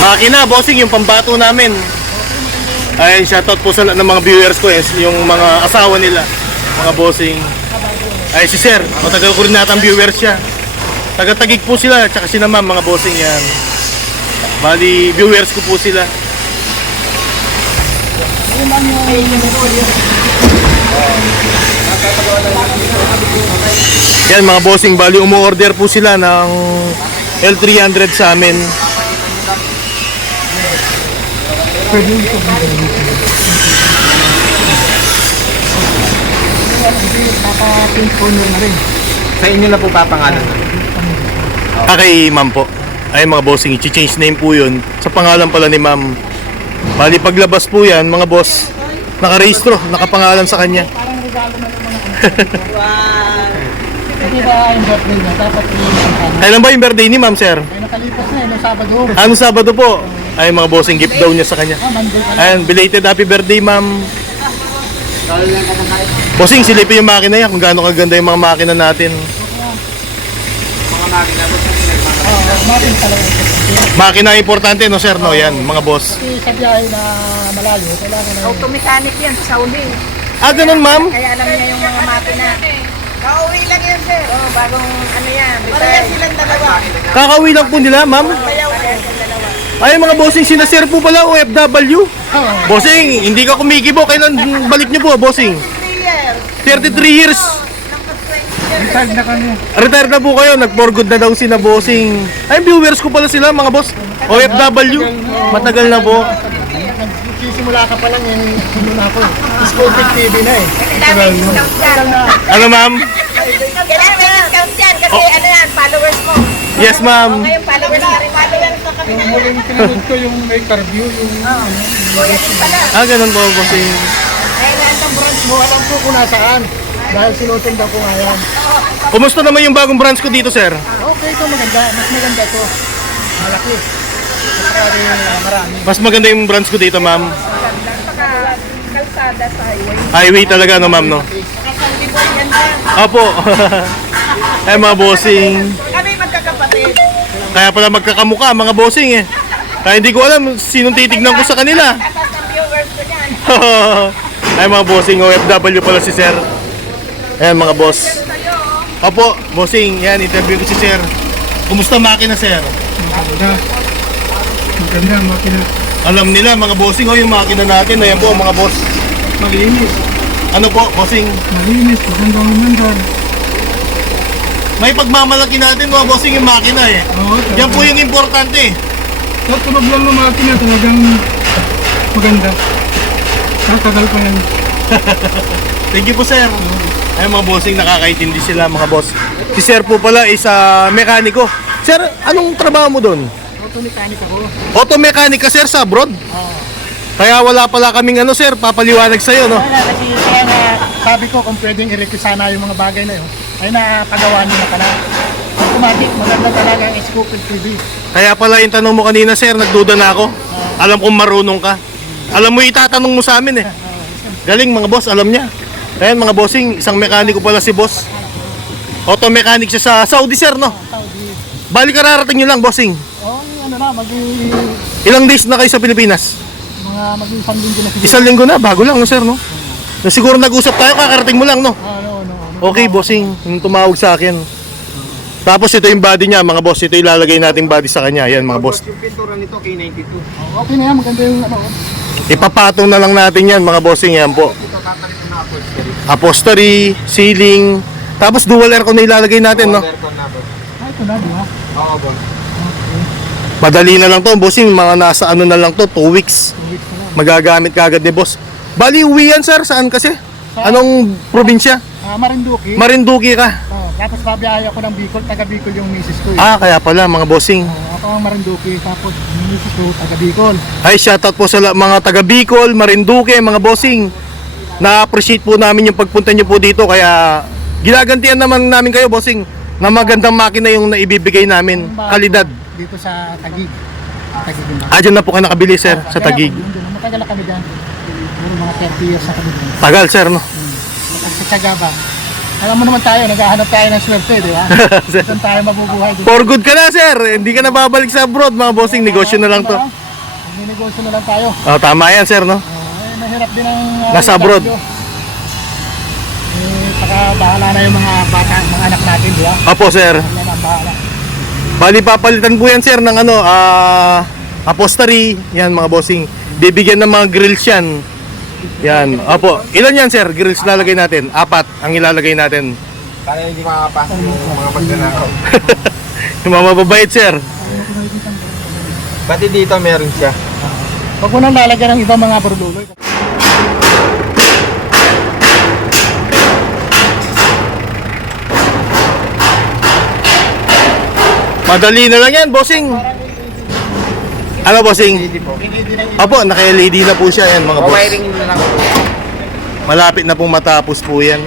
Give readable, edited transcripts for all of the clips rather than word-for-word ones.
Makina, bossing, yung pambato namin. Ay, shoutout po sa lahat ng mga viewers ko, yung mga asawa nila, mga bossing. Ay, si sir, matagal ko rin natang viewers siya. Taga-Taguig po sila, tsaka si ma'am, mga bossing yan. Bali, viewers ko po sila. Yan mga bossing, bali umu-order po sila ng L300 sa amin. Sa inyo na po papangalan. Kay ma'am po. Ay mga bossing, i-change name po yun sa pangalan pala ni ma'am. Bali paglabas po yan mga boss, nakarehistro, nakapangalan sa kanya. Parang regalo na ng mga wow. Kasi ba yung birthday niya, dapat yung Kailan ba yung birthday ni ma'am, sir? ay nakalipas na yung Sabado. Ano Sabado po? Ay mga bossing, gift daw niya sa kanya. Monday pa. Ayan, belated happy birthday ma'am. Bossing, silipin yung makina yan kung gaano kaganda yung mga makina natin. Mga makina po sa Matin talaga. Makina importante no sir, no? Yan, mga boss. Kasi sa biyahe na malayo, kailangan na Auto-mechanic yan sa Saudi. Ah, ganun ma'am? Kaya alam niya yung mga makina. Kauwi lang yan, sir. Oh, bagong ano yan. Parehas silang dalawa. Kakauwi lang po nila ma'am. Parehas silang dalawa. Ay mga bossing, sina sir po pala OFW. Bossing, hindi ka kumikibo. Kailan balik niyo po, bossing? 3 years. 33 years. Retired na kami. Retired na po kayo. Nag-for good na daw si na bossing. Ay, viewers ko pala sila mga boss. OFW. Matagal na po. Nagsisimula ka pa lang yung ano na ako. Discotek TV na eh. Kailangan may discount yan. Ano ma'am? Kailangan may discount yan kasi ano yan, followers mo. Yes ma'am. Ngayon followers na rin. Followers na kami na. Yung pinanood ko yung may carview, yung Kuya din pala. Ah, ganun po bossing. ay ang branch mo, alam ko kung nasaan. Dahil sinusundan ko nga yan. Kumusta naman yung bagong branch ko dito sir? Okay, ito maganda. Mas maganda ito. Malaki. At saka rin marami. Mas maganda yung branch ko dito ma'am. Saka kalsada sa highway. Highway talaga no ma'am no? Nakasalibo yan dyan. Apo. Ay mga bossing. Kami magkakapatid. Kaya pala magkakamuka mga bossing eh. Kaya hindi ko alam sinong titignan ko sa kanila. Atas ng viewers ko yan. Ay mga bossing, OFW pala si sir. Ayan mga boss. Opo, bossing, yan, interview ko si sir. Kumusta makina sir? Maganda. Maganda ang makina. Alam nila mga bossing, yung makina natin. Ayan po mga boss. Malinis. Ano po, bossing? Malinis. Magandang umandar. May pagmamalaki natin mga bossing yung makina eh. Oo. Yan po yung importante. Sa tunog lang ng makina, talagang maganda. Tatagal pa yan. Thank you po sir. Ay mga bossing, nakakaintindi sila mga boss. Si sir po pala is mekaniko. Sir, anong trabaho mo doon? Auto-mechanic ako. Auto mechanic ka sir sa abroad? Kaya wala pala kaming ano sir, papaliwanag sa'yo no? Kasi kaya nga sabi ko kung pwedeng i-request sana yung mga bagay na yun, ay napagawa nyo na pala. Automatic, maganda talaga ang Scooped TV. Kaya pala yung tanong mo kanina sir, nagduda na ako. Alam kong marunong ka. Alam mo itatanong mo sa amin eh. Galing mga boss, alam niya. Ayan mga bossing, isang mekaniko pala si boss. Auto mechanic siya sa Saudi sir no? Saudi. Bali kararating nyo lang bossing. Oh, ano na, Ilang days na kayo sa Pilipinas? mag-isang linggo na siguro. Isang linggo na, bago lang no sir no? Na siguro nag-usap tayo, kakarating mo lang no? Ano. Okay bossing, yung tumawag sa akin. Tapos ito yung body niya mga boss, ito ilalagay nating body sa kanya. Ayan mga boss. Yung pintura nito K92. Okay na yan, maganda yung ano. Ipapatong na lang natin yan mga bossing, yan po. Ito kakalit na upholstery. Upholstery, ceiling, tapos dual aircon na ilalagay natin no? Aircon na boss. Ay, ito na, di ba? Oo boss. Madali na lang to bossing, mga nasa ano na lang to, 2 weeks. 2 weeks na lang. Magagamit kagad ni boss. Bali uwi yan sir, saan kasi? Anong probinsya? Marinduque. Marinduque ka. Tapos babiyahe ako ng Bicol, taga Bicol yung misis ko. Eh. Ah, kaya pala mga bossing. Ako ang Marinduque, tapos yung misis ko, taga Bicol. Ay, shoutout po sa mga taga Bicol, Marinduque, mga bossing. Na-appreciate po namin yung pagpunta nyo po dito, kaya ginagantian naman namin kayo bossing na magandang makina yung naibibigay namin, kalidad. Dito sa Taguig. Taguig din ba? Ah, dyan na po kayo nakabili sir, sa Taguig. Matagal na kami dyan. Puro mga 30 years na kami dyan. Tagal sir no? At sa Tiaga ba? Alam mo naman tayo, naghahanap tayo ng swerte, di ba? Sir. Saan tayo mabubuhay dito? For good ka na, sir. Hindi ka na babalik sa abroad, mga bossing. Negosyo na lang to. Negosyo na lang tayo. Oh, tama yan, sir, no? Mahirap din ang... Nasa abroad. Saka bahala na yung mga bata, mga anak natin, di ba? Opo, sir. Wala na ang bahala. Bali, papalitan po yan, sir, ng ano, upholstery. Yan, mga bossing. Bibigyan ng mga grills yan. Yan. Opo. Ilan yan, sir? Grills lalagay natin? 4 ang ilalagay natin. Para hindi makakapasok yung mga magnanakaw. Yung mga mababait, sir. Pati dito meron siya. Huwag mo nang lalagyan ng ibang mga burluloy. Madali na lang yan, bossing. Ano, bossing? Hindi po. Opo, naka-LED na po siya yan, mga boss. Wiring na lang. Malapit na pong matapos po yan.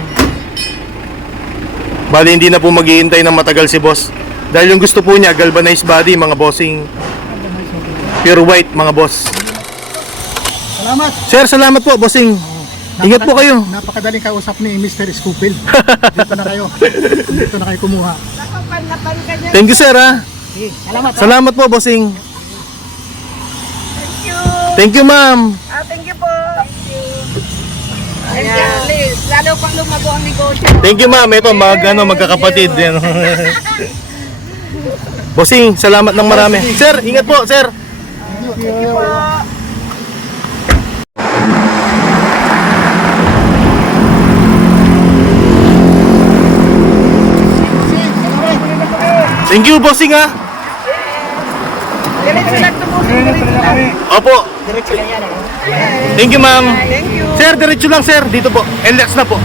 Bali, hindi na po maghihintay ng matagal si boss. Dahil yung gusto po niya, galvanized body, mga bossing. Pure white, mga boss. Salamat. Sir, salamat po, bossing. Ingat po kayo. Napakadaling kausap ni Mr. Scoopil. Dito na kayo. Dito na kayo kumuha. Nakapanapan ka niya. Thank you, sir, ha. Okay, salamat. Salamat po, bossing. Thank you. Thank you, ma'am. Thank you po. Thank you, Liz. Lalo pang lumago ang negosyo. Thank you, ma'am. Ito, magkakapatid. Yan. Bossing, salamat ng marami. Sir, ingat po, sir. Thank you. Thank you, bossing, ha. Diretso lang tumusin. Diretso lang. Opo. Diretso lang yan. Thank you, ma'am. Thank you. Sir, diretso lang, sir. Dito po. NLEX na po.